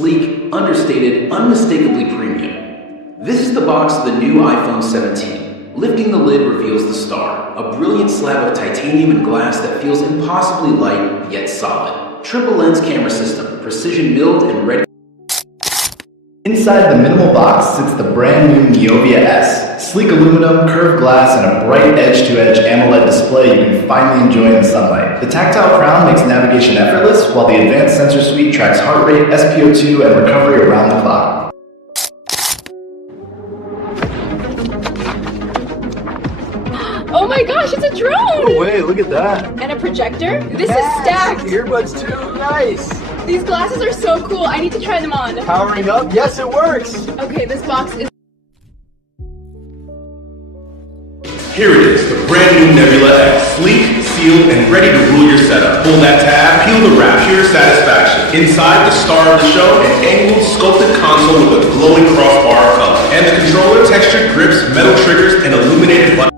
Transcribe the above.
Sleek, understated, unmistakably premium. This is the box of the new iPhone 17. Lifting the lid reveals the star, a brilliant slab of titanium and glass that feels impossibly light yet solid. Triple lens camera system, precision milled and ready. Inside the minimal box sits the brand new Neovia S. Sleek aluminum, curved glass, and a bright edge-to-edge AMOLED display you can finally enjoy in the sunlight. The tactile crown makes navigation effortless, while the advanced sensor suite tracks heart rate, SpO2, and recovery around the clock. Oh my gosh, it's a drone! Oh wait, look at that. And a projector? This is stacked! Earbuds too, nice! These glasses are so cool, I need to try them on. Powering up? Yes, it works! Okay, this box is... Here it is, the brand new Nebula X. Sleek, sealed, and ready to rule your setup. Pull that tab, peel the wrap, pure satisfaction. Inside, the star of the show, an angled, sculpted console with a glowing crossbar of color. And the controller, textured grips, metal triggers, and illuminated buttons.